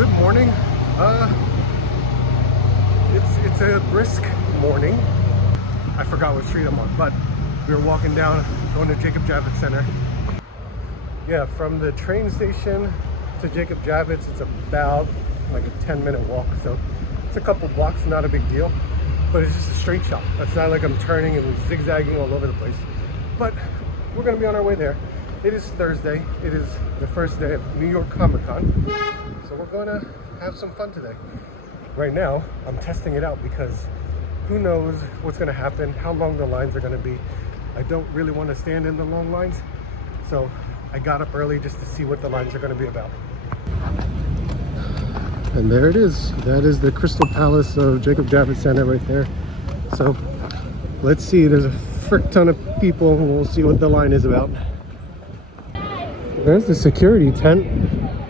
Good morning. It's a brisk morning. I forgot what street I'm on, but we were walking down, going to Jacob Javits Center. Yeah, from the train station to Jacob Javits, it's about like a 10-minute walk. So it's a couple blocks, not a big deal, but it's just a straight shot. It's not like I'm turning and zigzagging all over the place. But we're gonna be on our way there. It is Thursday. It is the first day of New York ComicCon. So we're gonna have some fun today. Right now, I'm testing it out because who knows what's gonna happen, how long the lines are gonna be. I don't really want to stand in the long lines. So I got up early just to see what the lines are gonna be about. And there it is. That is the Crystal Palace of Jacob Javits Center right there. So let's see, there's a frick ton of people and we'll see what the line is about. There's the security tent.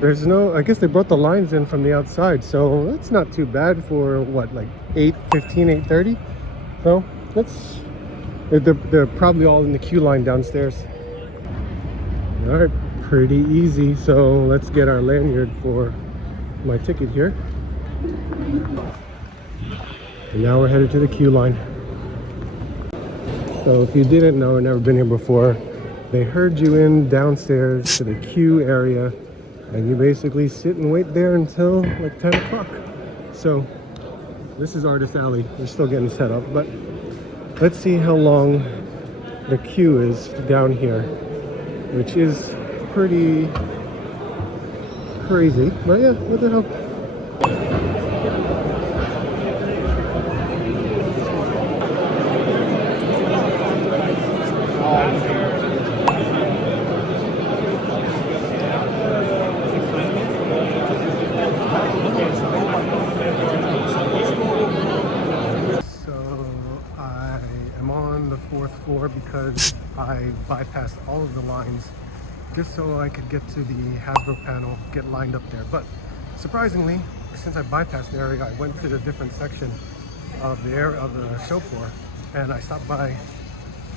There's no, I guess they brought the lines in from the outside, so that's not too bad for what, like 8:15, 8:30. So they're probably all in the queue line downstairs. All right, pretty easy. So let's get our lanyard for my ticket here. And now we're headed to the queue line. So if you didn't know or never been here before, they herd you in downstairs to the queue area, and you basically sit and wait there until like 10 o'clock. So this is Artist Alley. We're still getting set up, but let's see how long the queue is down here, which is pretty crazy. But yeah, what the hell? Because I bypassed all of the lines just so I could get to the Hasbro panel, get lined up there. But surprisingly, since I bypassed the area, I went to the different section of the area of the show floor, and I stopped by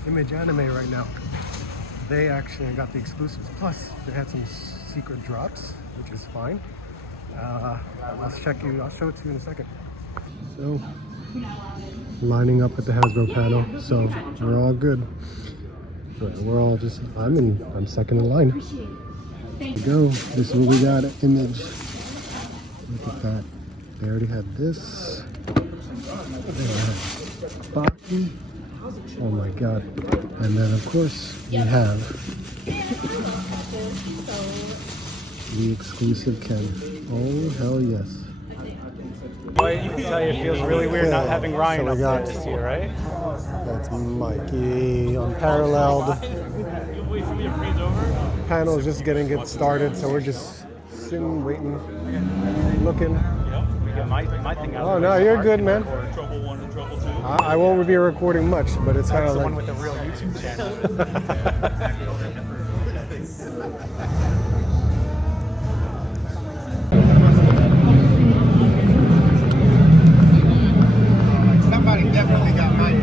Image Anime right now. They actually got the exclusives. Plus, they had some secret drops, which is fine. I'll show it to you in a second. So, lining up at the Hasbro panel, so we're all good. We're all just, I'm second in line. Here we go. This is what we got at Image. Look at that. They already had this. They have Baki. Oh my god. And then of course we have the exclusive Ken. Oh hell yes. Boy, you can tell you it feels really weird not having Ryan up there this year, right? That's Mikey, unparalleled. Panel is just getting it started, so we're just sitting, waiting, looking. We got my thing out. Oh no, you're good, man. I won't be recording much, but it's kind of like the one with the real YouTube channel. Somebody definitely got mine.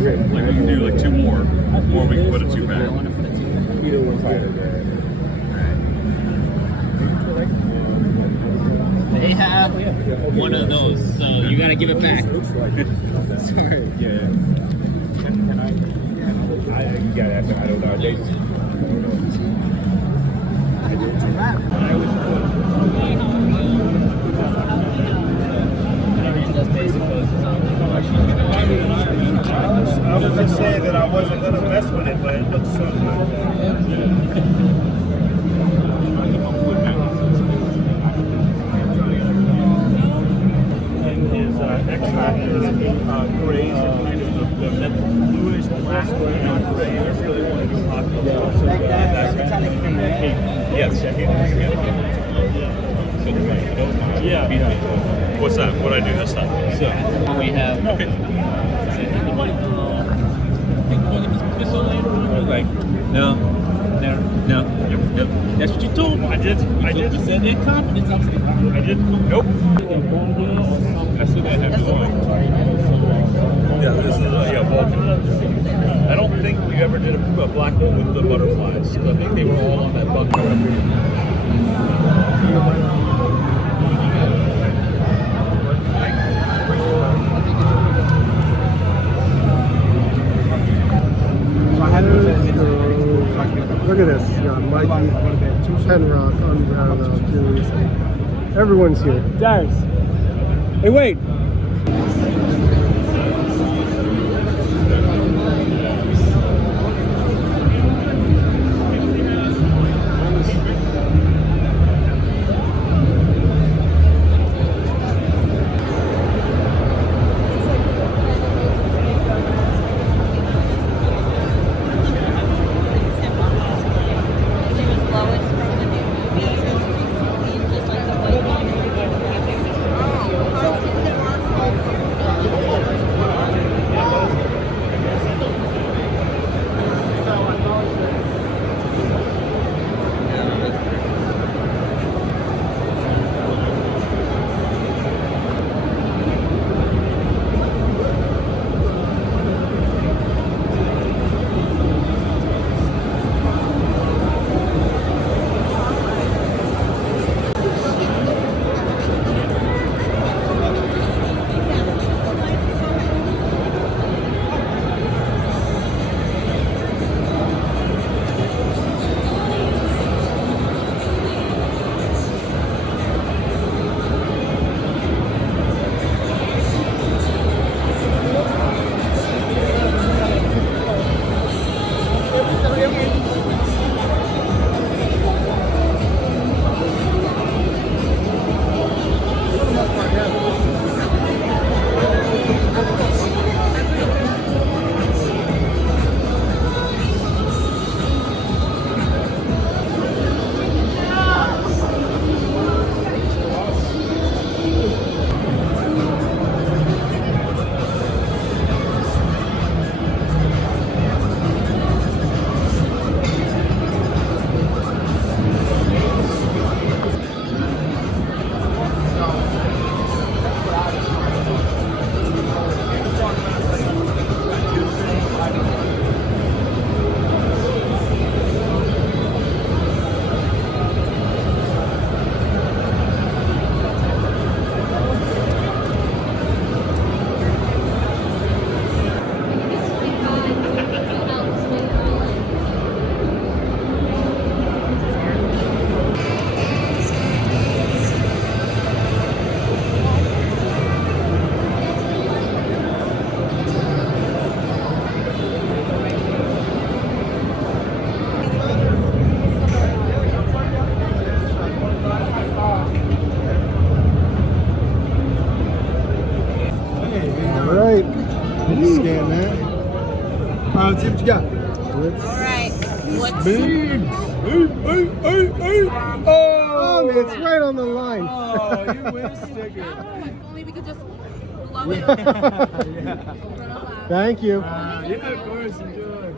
Like we can do like 2 more, or we can put a 2-pack. They have one of those, so you gotta give it back. Sorry. Yeah. Can I? You gotta ask them. I don't know. I was just saying that I wasn't gonna mess with it, but it looks so good. And his X-Factor grays and kind of the bluish black gray. I really want to do hot color. Yes. Yeah. What's that? What I do this time? So we have. Okay. Like, no. Yep. That's what you told me. I did. You said in confidence. I did. Nope. That's what I have to do. Yeah, this is Vulcan. I don't think we ever did a black hole with the butterflies. I think they were all on that bucket. Look at this. You got Mikey, Penrock, Unparalleled, Julius. Everyone's here. Darius. Hey, wait. Scan that. See what you got. Alright, what's Big. Oh, man, it's right on the line. Oh, you win a sticker. If only we could just blow it. Yeah. Thank you. Yeah, of course, enjoy.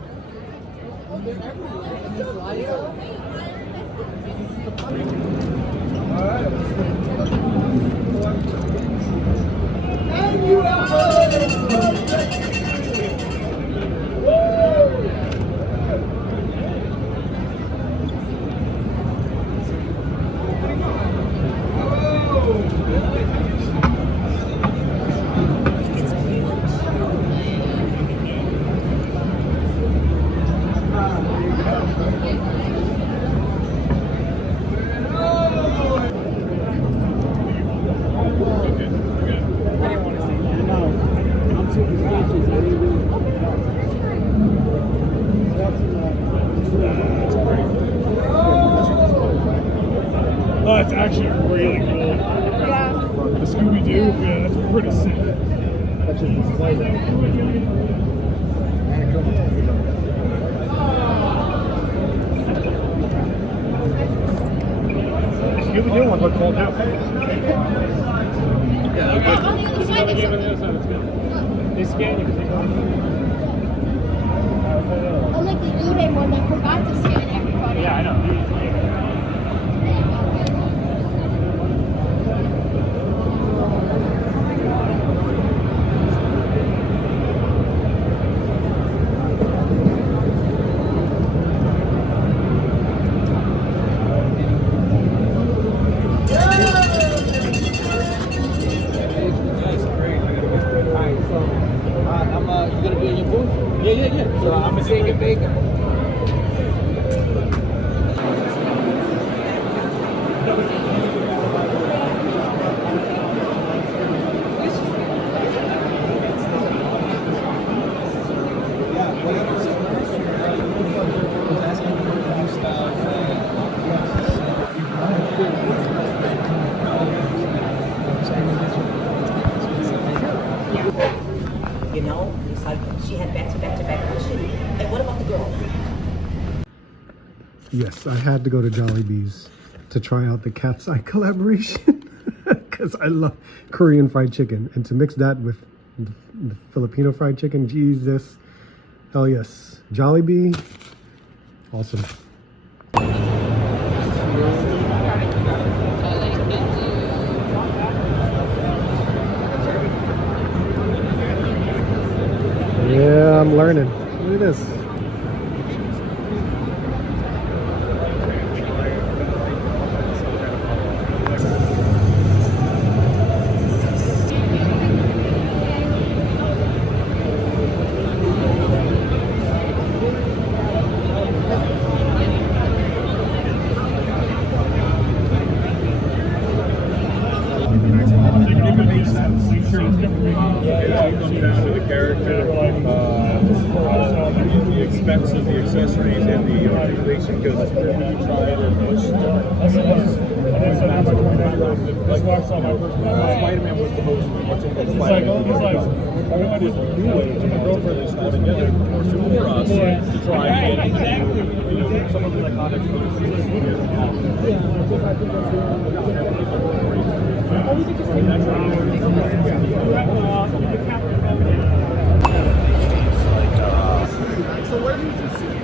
Oh, it's actually really cool. Yeah. The Scooby-Doo, yeah, that's pretty sick. That's just display though. Scooby-Doo one looked cool too. They scan you. Unlike the eBay one that forgot to scan everybody. Yeah, I know. You know, it's like she had back to back to back shit. And what about the girl? Yes, I had to go to Jollibee's to try out the Cat's Eye collaboration because I love Korean fried chicken, and to mix that with the Filipino fried chicken, Jesus, hell yes. Jollibee, awesome. Yeah, I'm learning. Look at this. It comes down to the character, the expense of the accessories, and the articulation, because we tried and pushed. Spider-Man was the most new way to my girlfriend is still together for us to try and get some of the iconic So where did you see it?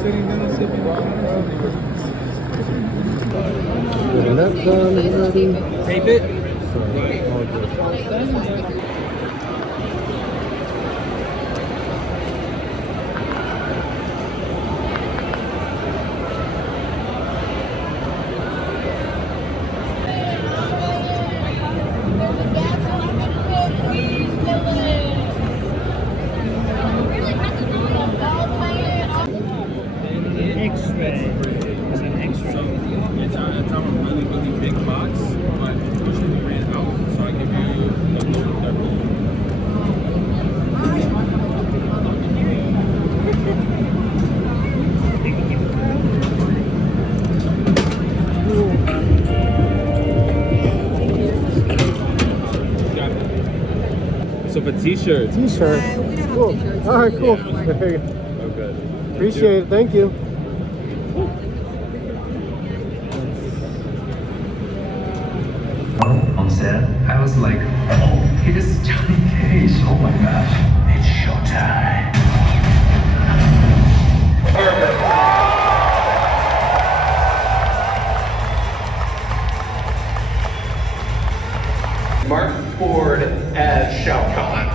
Sitting down, getting that done and ready. Tape it. It's on a really, really big box, but unfortunately we ran out, so I give you a little double. So for t-shirts. T-shirt. Cool. All right, cool. There you go. Oh, good. Appreciate it. Thank you. On set, I was like, oh, it is Johnny Cage. Oh my gosh, it's showtime. Mark Ford as Shao Kahn.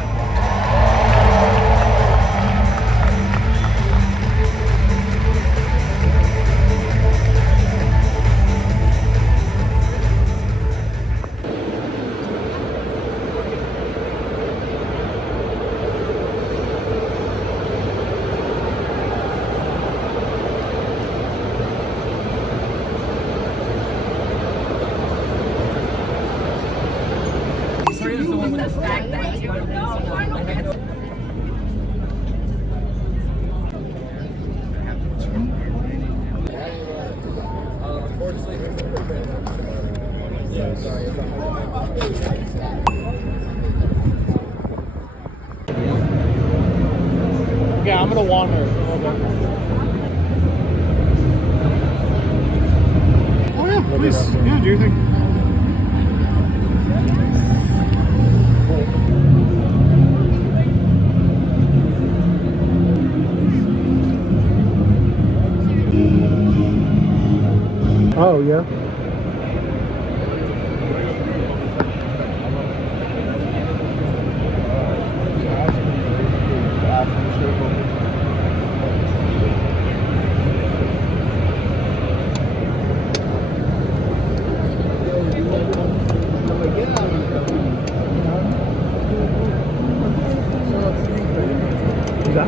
Okay, I'm gonna wander a little bit. Oh yeah, please. Yeah, do your thing. Oh yeah. Who's that?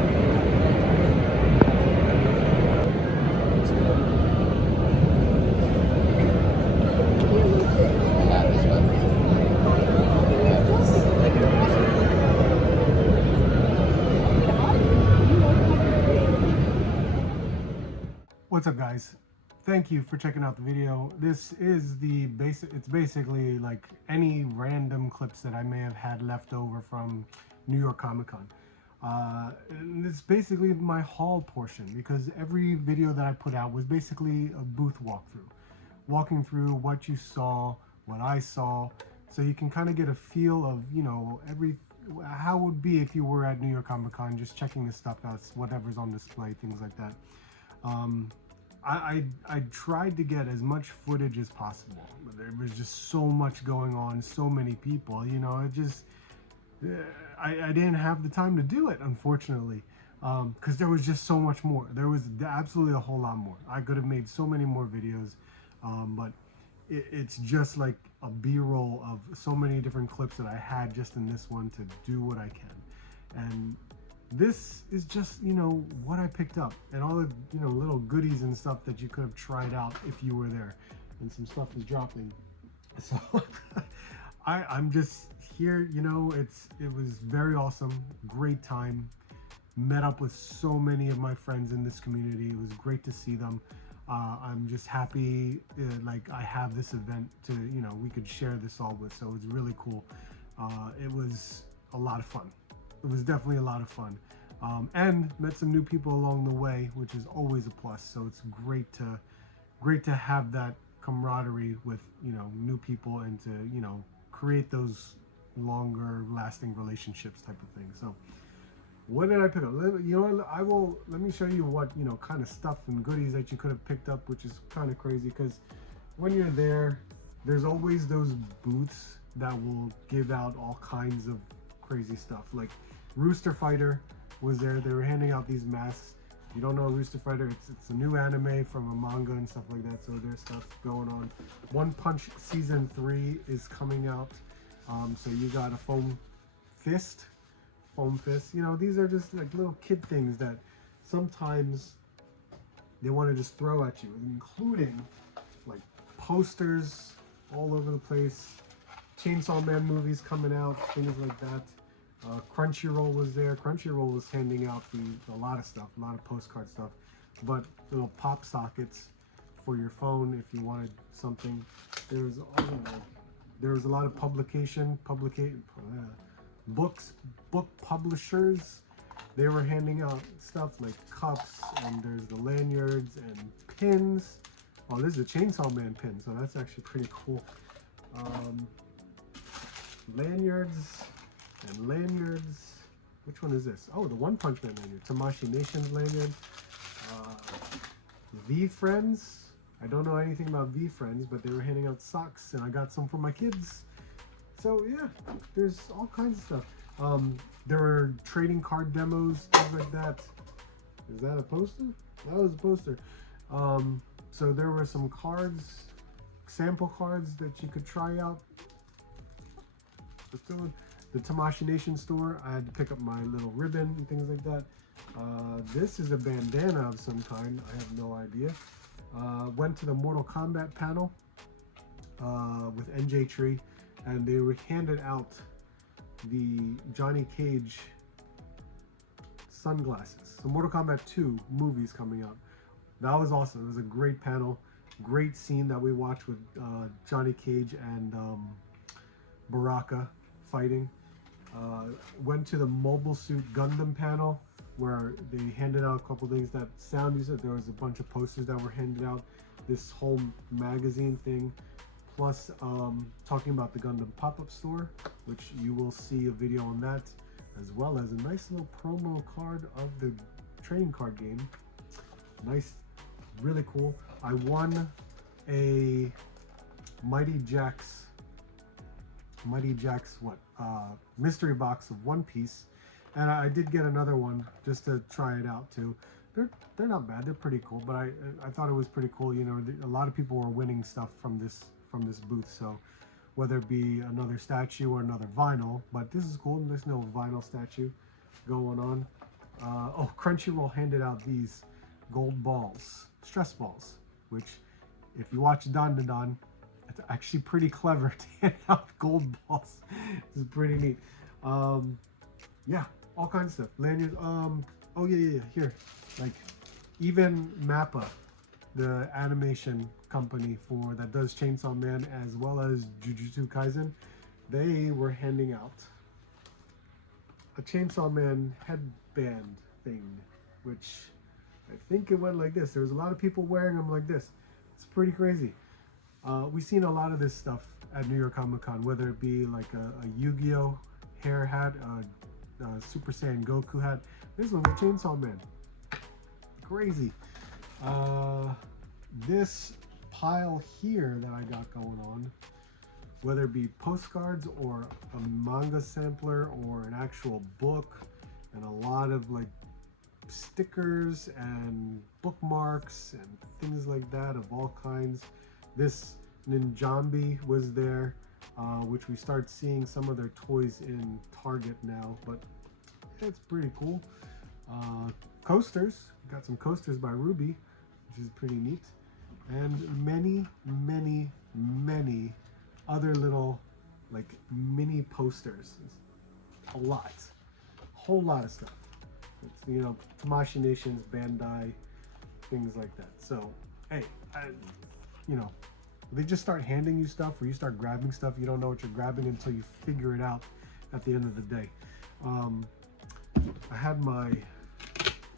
What's up, guys? Thank you for checking out the video. This is the basic, it's basically like any random clips that I may have had left over from New York Comic-Con. And it's basically my haul portion, because every video that I put out was basically a booth walkthrough. Walking through what you saw, what I saw, so you can kind of get a feel of, you know, how it would be if you were at New York Comic-Con, just checking the stuff out, whatever's on display, things like that. I tried to get as much footage as possible, but there was just so much going on, so many people, you know, it just, I didn't have the time to do it, unfortunately, because there was just so much more. There was absolutely a whole lot more. I could have made so many more videos, but it's just like a B-roll of so many different clips that I had just in this one to do what I can. And this is just, you know, what I picked up and all the, you know, little goodies and stuff that you could have tried out if you were there. And some stuff is dropping. So I'm just here, you know, it was very awesome, great time. Met up with so many of my friends in this community. It was great to see them. I'm just happy like I have this event to, you know, we could share this all with, so it's really cool. It was a lot of fun. It was definitely a lot of fun, and met some new people along the way, which is always a plus. So it's great to have that camaraderie with, you know, new people, and to, you know, create those longer lasting relationships type of thing. So what did I pick up? You know, let me show you what, you know, kind of stuff and goodies that you could have picked up, which is kind of crazy, because when you're there, there's always those booths that will give out all kinds of crazy stuff. Like Rooster Fighter was there. They were handing out these masks. If you don't know Rooster Fighter, it's a new anime from a manga and stuff like that, so there's stuff going on. One Punch Season 3 is coming out, so you got a foam fist. You know, these are just like little kid things that sometimes they want to just throw at you, including like posters all over the place, Chainsaw Man movies coming out, things like that. Crunchyroll was there. Crunchyroll was handing out a lot of stuff, a lot of postcard stuff, but little pop sockets for your phone if you wanted something. There was a lot of book publishers. They were handing out stuff like cups, and there's the lanyards and pins. Oh, this is a Chainsaw Man pin, so that's actually pretty cool. Lanyards and lanyards. Which one is this? Oh, the One Punch Man lanyard. Tamashii Nation's lanyard. V-Friends. I don't know anything about V-Friends, but they were handing out socks, and I got some for my kids. So yeah, there's all kinds of stuff. There were trading card demos, things like that. Is that a poster? That was a poster. So there were some cards, sample cards that you could try out. The Tamashii Nation store, I had to pick up my little ribbon and things like that. This is a bandana of some kind, I have no idea. Went to the Mortal Kombat panel with Tonez&Re-C, and they were handed out the Johnny Cage sunglasses. The Mortal Kombat 2 movie's coming out. That was awesome. It was a great panel, great scene that we watched with Johnny Cage and Baraka fighting. Went to the Mobile Suit Gundam panel where they handed out a couple things. That sound you said, there was a bunch of posters that were handed out, this whole magazine thing, plus talking about the Gundam pop-up store, which you will see a video on that, as well as a nice little promo card of the trading card game. Nice, really cool. I won a Mighty Jack's mystery box of One Piece, and I did get another one just to try it out too. They're not bad. They're pretty cool, but I thought it was pretty cool. You know, a lot of people were winning stuff from this booth, so whether it be another statue or another vinyl, but this is cool. There's no vinyl statue going on. Oh, Crunchyroll handed out these gold balls, stress balls, which if you watch Don to Don, it's actually pretty clever to hand out gold balls. This is pretty neat. Yeah, all kinds of stuff. Lanyards. Oh yeah. Here, like even Mappa, the animation company that does Chainsaw Man as well as Jujutsu Kaisen, they were handing out a Chainsaw Man headband thing, which I think it went like this. There was a lot of people wearing them like this. It's pretty crazy. We've seen a lot of this stuff at New York Comic Con, whether it be like a Yu-Gi-Oh hair hat, a Super Saiyan Goku hat. This one with Chainsaw Man. Crazy. This pile here that I got going on, whether it be postcards or a manga sampler or an actual book, and a lot of like stickers and bookmarks and things like that of all kinds. This Ninjambi was there, which we start seeing some of their toys in Target now, but it's pretty cool. Coasters, got some coasters by Ruby, which is pretty neat, and many other little like mini posters. A whole lot of stuff. It's, you know, Tamashii Nations, Bandai, things like that. So hey, you know, they just start handing you stuff, or you start grabbing stuff, you don't know what you're grabbing until you figure it out at the end of the day. I had my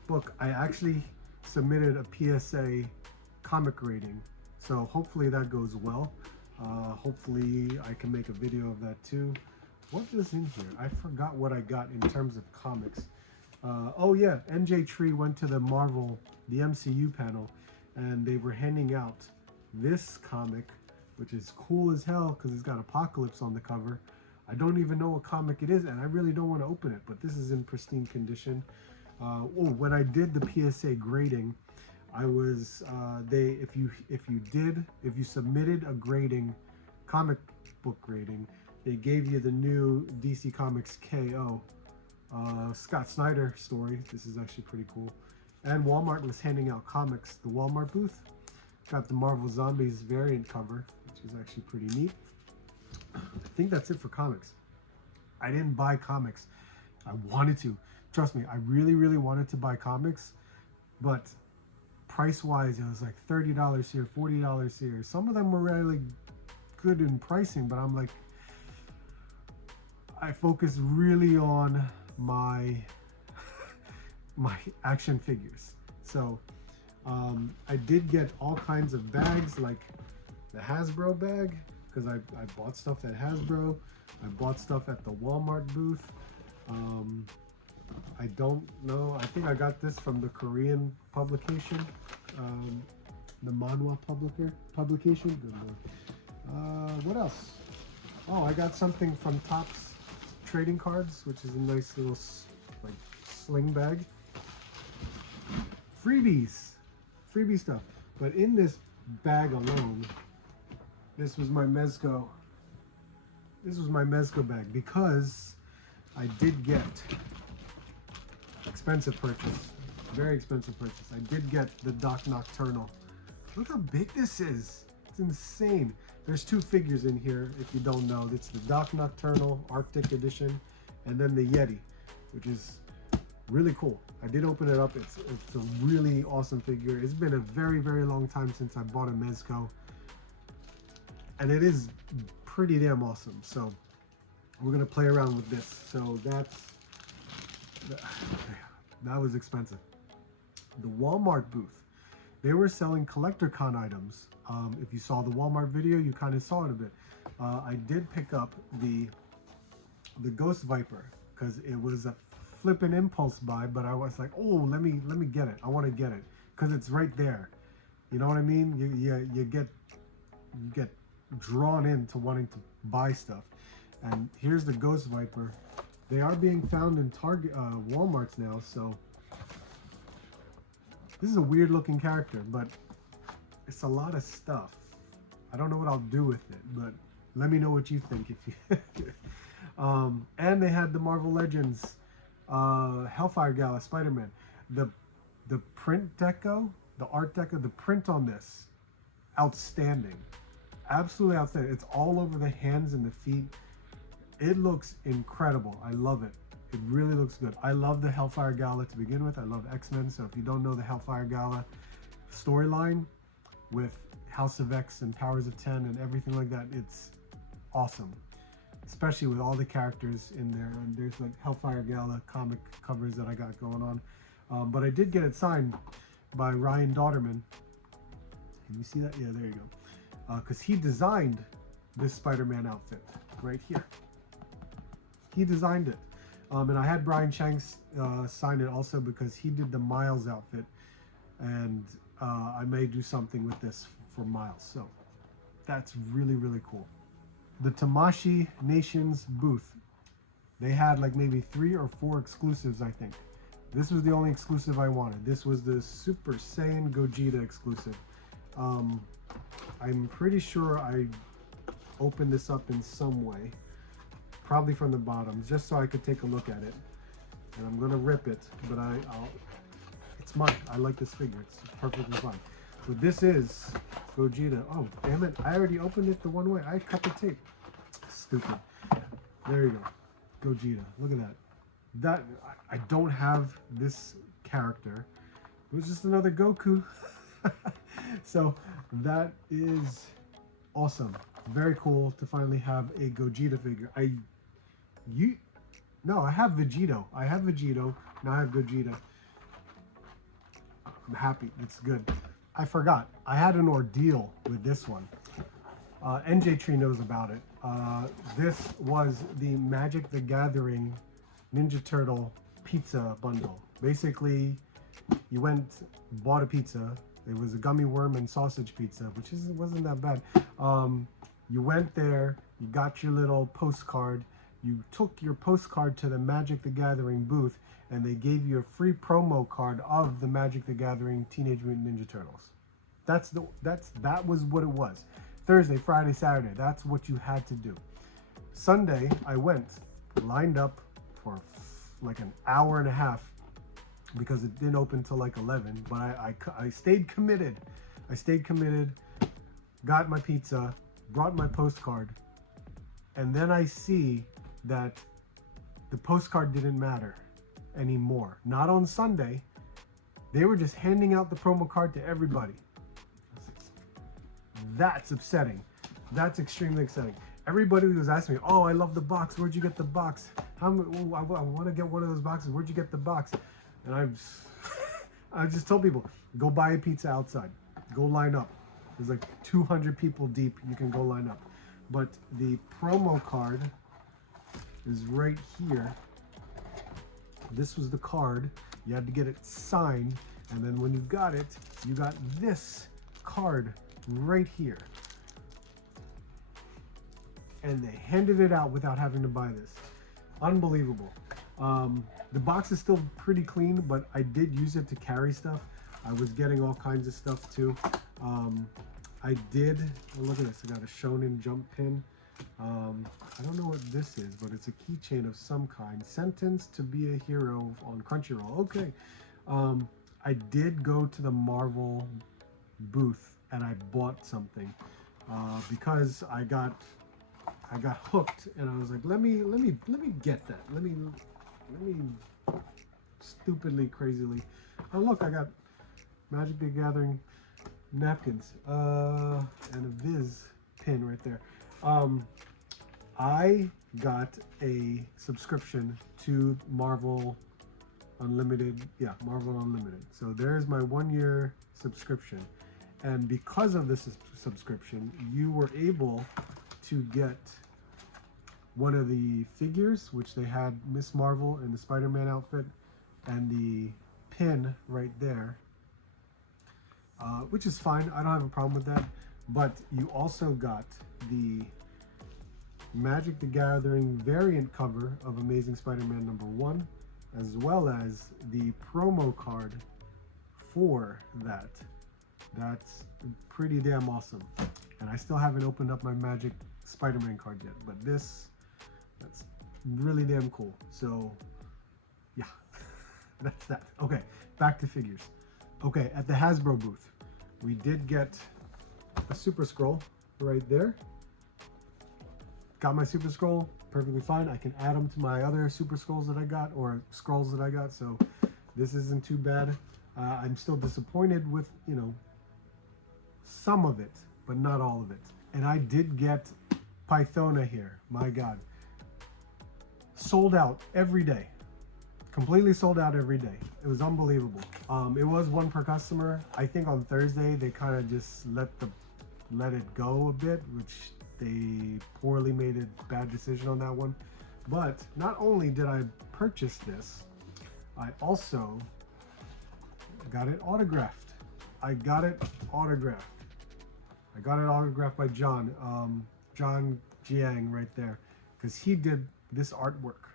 book. I actually submitted a PSA comic rating, so hopefully that goes well. Hopefully I can make a video of that too. What is in here? I forgot what I got in terms of comics. Oh yeah, NJ Tree went to the MCU panel, and they were handing out this comic, which is cool as hell because it's got Apocalypse on the cover. I don't even know what comic it is, and I really don't want to open it, but this is in pristine condition. When I did the PSA grading, I was if you submitted a grading, comic book grading, they gave you the new DC Comics KO Scott Snyder story. This is actually pretty cool. And Walmart was handing out comics. The Walmart booth got the Marvel Zombies variant cover, which is actually pretty neat. I think that's it for comics. I didn't buy comics. I wanted to. Trust me, I really wanted to buy comics, but price-wise, it was like $30 here, $40 here. Some of them were really good in pricing, but I'm like, I focused really on my action figures. So I did get all kinds of bags, like the Hasbro bag, because I bought stuff at Hasbro. I bought stuff at the Walmart booth. I don't know, I think I got this from the Korean publication, the manhwa publication. What else? Oh, I got something from Topps Trading Cards, which is a nice little like sling bag. Freebie stuff. But in this bag alone, this was my Mezco bag, because I did get expensive purchase, very expensive purchase. I did get the Doc Nocturnal. Look how big this is. It's insane. There's two figures in here, if you don't know. It's the Doc Nocturnal Arctic Edition, and then the Yeti, which is really cool. I did open it up. It's a really awesome figure. It's been a very long time since I bought a Mezco, and it is pretty damn awesome. So we're gonna play around with this. So that's That was expensive. The Walmart booth, they were selling CollectorCon items. If you saw the Walmart video, you kind of saw it a bit. I did pick up the Ghost Viper because it was a flippin' impulse buy, but I was like, oh, let me get it. I want to get it because it's right there. You know what I mean? You get drawn into wanting to buy stuff. And here's the Ghost Viper. They are being found in Target, Walmarts now. So this is a weird looking character, but it's a lot of stuff. I don't know what I'll do with it, but let me know what you think if you. And they had the Marvel Legends, Hellfire Gala, Spider-Man. The print deco, the art deco, the print on this, outstanding. Absolutely outstanding. It's all over the hands and the feet. It looks incredible. I love it. It really looks good. I love the Hellfire Gala to begin with. I love X-Men. So if you don't know the Hellfire Gala storyline with House of X and Powers of 10 and everything like that, it's awesome. Especially with all the characters in there. And there's like Hellfire Gala comic covers that I got going on. But I did get it signed by Ryan Dauterman. Can you see that? Yeah, there you go. Because he designed this Spider-Man outfit right here. He designed it. And I had Brian Shanks sign it also because he did the Miles outfit. And I may do something with this for Miles. So that's really, really cool. The Tamashii Nations booth. They had like maybe 3 or 4 exclusives, I think. This was the only exclusive I wanted. This was the Super Saiyan Gogeta exclusive. I'm pretty sure I opened this up in some way. Probably from the bottom, just so I could take a look at it. And I'm gonna rip it, but it's mine. I like this figure, it's perfectly fine. But this is Gogeta. Oh, damn it, I already opened it the one way. I cut the tape. Stupid. There you go, Gogeta, look at that. I don't have this character. It was just another Goku. So that is awesome. Very cool to finally have a Gogeta figure. I have Vegito. I have Vegito. Now I have Gogeta. I'm happy. It's good. I forgot. I had an ordeal with this one. NJ Tree knows about it. This was the Magic the Gathering Ninja Turtle pizza bundle. Basically, you bought a pizza. It was a gummy worm and sausage pizza, which wasn't that bad. You went there, you got your little postcard, you took your postcard to the Magic the Gathering booth, and they gave you a free promo card of the Magic the Gathering Teenage Mutant Ninja Turtles. That was what it was. Thursday, Friday, Saturday, that's what you had to do. Sunday, I went, lined up for like an hour and a half because it didn't open till like 11, but I stayed committed. I stayed committed, got my pizza, brought my postcard, and then I see that the postcard didn't matter anymore. Not on Sunday. They were just handing out the promo card to everybody. That's upsetting. That's extremely upsetting. Everybody was asking me, oh, I love the box. Where'd you get the box? I want to get one of those boxes. Where'd you get the box? And I just told people, go buy a pizza outside. Go line up. There's like 200 people deep. You can go line up. But the promo card is right here. This was the card. You had to get it signed. And then when you got it, you got this card right here. And they handed it out without having to buy this. Unbelievable. The box is still pretty clean, but I did use it to carry stuff. I was getting all kinds of stuff too. I did, look at this, I got a Shonen Jump pin. I don't know what this is, but it's a keychain of some kind. Sentenced to be a hero on Crunchyroll. Okay. I did go to the Marvel booth and I bought something because I got hooked, and I was like, let me get that. Let me stupidly, crazily. Oh look, I got Magic the Gathering napkins and a Viz pin right there. I got a subscription to Marvel Unlimited, yeah, Marvel Unlimited. So there's my 1-year subscription. And because of this subscription, you were able to get one of the figures, which they had Miss Marvel in the Spider-Man outfit, and the pin right there, which is fine. I don't have a problem with that. But you also got the Magic the Gathering variant cover of Amazing Spider-Man #1, as well as the promo card for that. That's pretty damn awesome. And I still haven't opened up my Magic Spider-Man card yet, but that's really damn cool. So yeah, that's that. Okay, back to figures. Okay, at the Hasbro booth, we did get a Super Scroll right there. Got my Super Scroll, perfectly fine. I can add them to my other Super Scrolls that I got, or Scrolls that I got, so this isn't too bad. I'm still disappointed with, you know, some of it, but not all of it. And I did get Pythona here, my God. Sold out every day. Completely sold out every day. It was unbelievable. It was one per customer. I think on Thursday, they kind of just let it go a bit, which they poorly made a bad decision on that one. But not only did I purchase this, I also got it autographed. I got it autographed by John Jiang right there, because he did this artwork.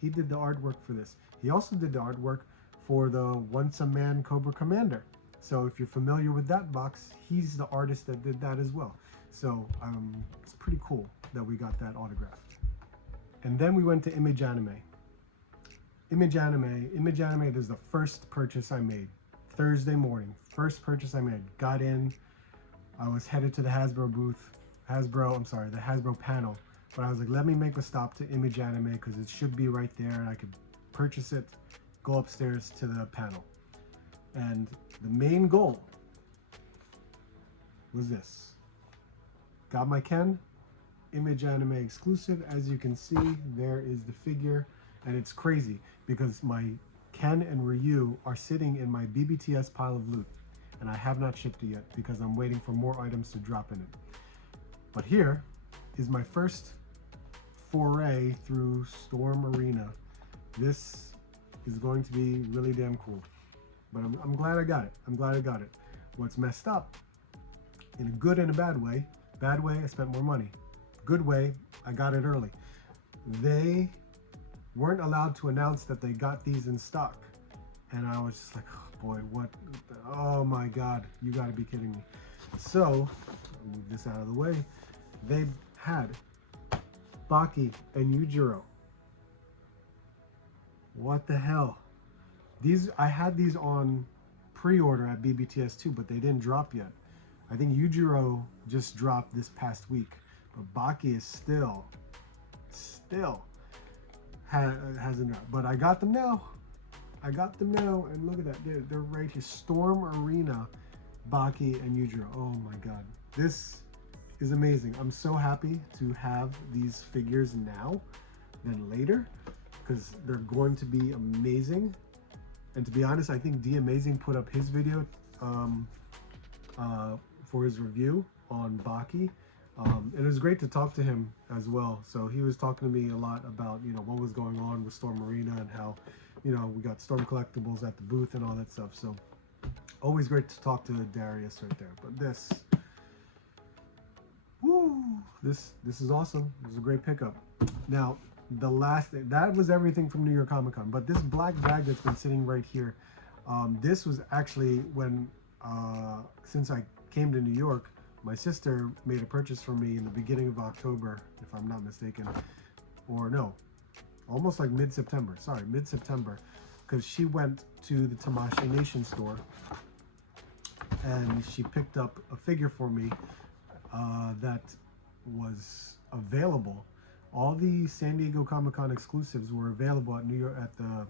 He did the artwork for this. He also did the artwork for the Once a Man Cobra Commander. So if you're familiar with that box, he's the artist that did that as well. So it's pretty cool that we got that autographed. And then we went to Image Anime. Image Anime is the first purchase I made. Thursday morning, first purchase I made. Got in, I was headed to the Hasbro booth, the Hasbro panel. But I was like, let me make a stop to Image Anime because it should be right there and I could purchase it, go upstairs to the panel. And the main goal was this. Got my Ken, Image Anime exclusive. As you can see, there is the figure. And it's crazy because my Ken and Ryu are sitting in my BBTS pile of loot. And I have not shipped it yet because I'm waiting for more items to drop in it. But here is my first foray through Storm Arena. This is going to be really damn cool. But I'm glad I got it. I'm glad I got it. What's messed up, in a good and a bad way. Bad way, I spent more money. Good way, I got it early. They weren't allowed to announce that they got these in stock. And I was just like, oh boy, what? Oh my God, you gotta be kidding me. So, I'll move this out of the way. They had Baki and Yujiro. What the hell? I had these on pre-order at BBTS too, but they didn't drop yet. I think Yujiro just dropped this past week, but Baki is still hasn't dropped. But I got them now. And look at that, they're right here. Storm Arena, Baki and Yujiro. Oh my God, this is amazing. I'm so happy to have these figures now than later, because they're going to be amazing. And to be honest, I think D Amazing put up his video for his review on Baki. And it was great to talk to him as well. So he was talking to me a lot about, you know, what was going on with Storm Arena and how, you know, we got Storm Collectibles at the booth and all that stuff. So always great to talk to Darius right there. But this is awesome. This is a great pickup. Now, the last thing, that was everything from New York Comic Con. But this black bag that's been sitting right here, this was actually when, since I came to New York, my sister made a purchase for me in the beginning of October, if I'm not mistaken. Or no, almost like mid-September. Sorry, mid-September. Because she went to the Tamashii Nation store and she picked up a figure for me that was available. All the San Diego Comic-Con exclusives were available at New York at the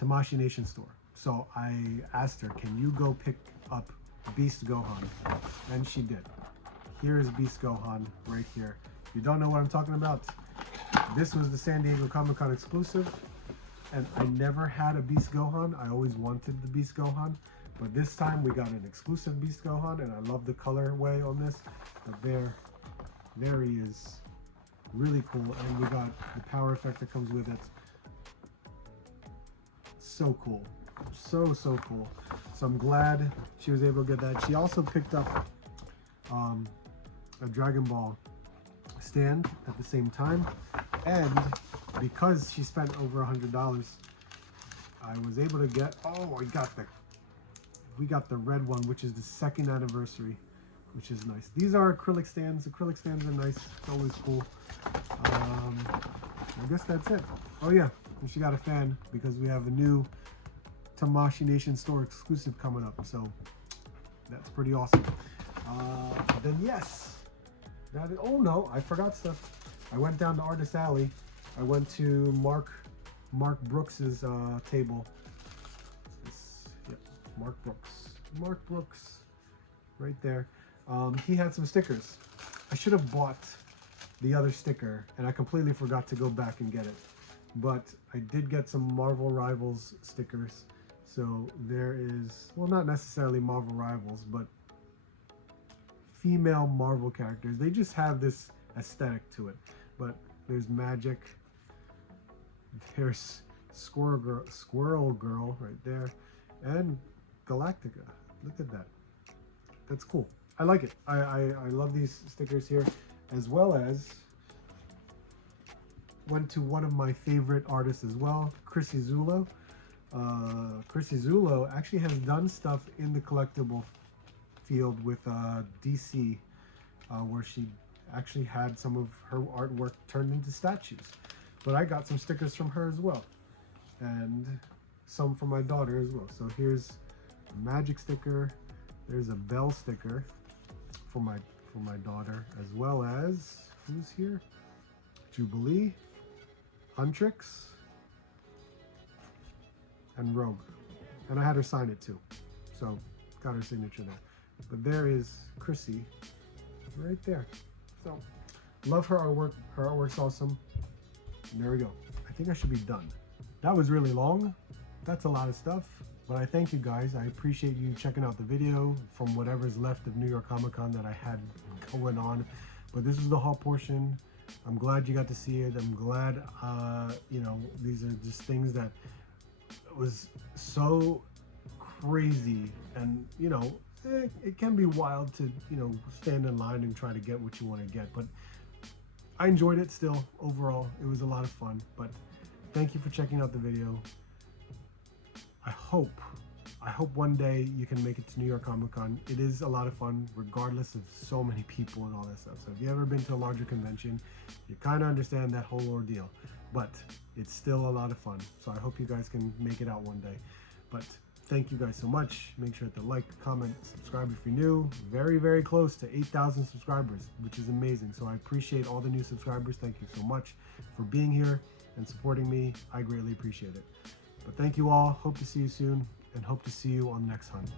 Tamashii Nation store. So I asked her, can you go pick up Beast Gohan? And she did. Here is Beast Gohan right here. If you don't know what I'm talking about, this was the San Diego Comic-Con exclusive. and I never had a Beast Gohan. I always wanted the Beast Gohan, but this time we got an exclusive Beast Gohan, and I love the colorway on this. But there he is, really cool, and we got the power effect that comes with it. So cool, so cool. So I'm glad she was able to get that. She also picked up a Dragon Ball stand at the same time, and because she spent over $100, I was able to get, we got the red one, which is the 2nd anniversary, which is nice. These are acrylic stands. Acrylic stands are nice. It's always cool. I guess that's it. Oh yeah, and she got a fan because we have a new Tamashii Nation store exclusive coming up, so that's pretty awesome. Then yes, oh no, I forgot stuff. I went down to Artist Alley. I went to Mark Brooks's table. Yep, Mark Brooks, right there. He had some stickers. I should have bought the other sticker, and I completely forgot to go back and get it. But I did get some Marvel Rivals stickers. So there is, well, not necessarily Marvel Rivals, but female Marvel characters. They just have this aesthetic to it. But there's Magic. There's Squirrel Girl right there, and Galactica. Look at that. That's cool. I like it. I love these stickers here, as well as went to one of my favorite artists as well, Chrissy Zulo. Chrissy Zulo actually has done stuff in the collectible field with DC, where she actually had some of her artwork turned into statues. But I got some stickers from her as well, and some from my daughter as well. So here's a Magic sticker. There's a Bell sticker for my daughter, as well as, who's here? Jubilee, Huntrix, and Rogue. And I had her sign it too, so got her signature there. But there is Chrissy right there. So love her artwork. Her artwork's awesome. And there we go. I think I should be done. That was really long. That's a lot of stuff, but I thank you guys. I appreciate you checking out the video from whatever's left of New York Comic Con that I had going on. But this is the haul portion. I'm glad you got to see it. I'm glad, you know, these are just things that was so crazy, and you know, it can be wild to, you know, stand in line and try to get what you want to get, but I enjoyed it still. Overall, it was a lot of fun. But thank you for checking out the video. I hope one day you can make it to New York Comic Con. It is a lot of fun, regardless of so many people and all that stuff. So if you've ever been to a larger convention, you kind of understand that whole ordeal. But it's still a lot of fun. So I hope you guys can make it out one day. But thank you guys so much. Make sure to like, comment, subscribe if you're new. Very, very close to 8,000 subscribers, which is amazing. So I appreciate all the new subscribers. Thank you so much for being here and supporting me. I greatly appreciate it. But thank you all. Hope to see you soon, and hope to see you on the next hunt.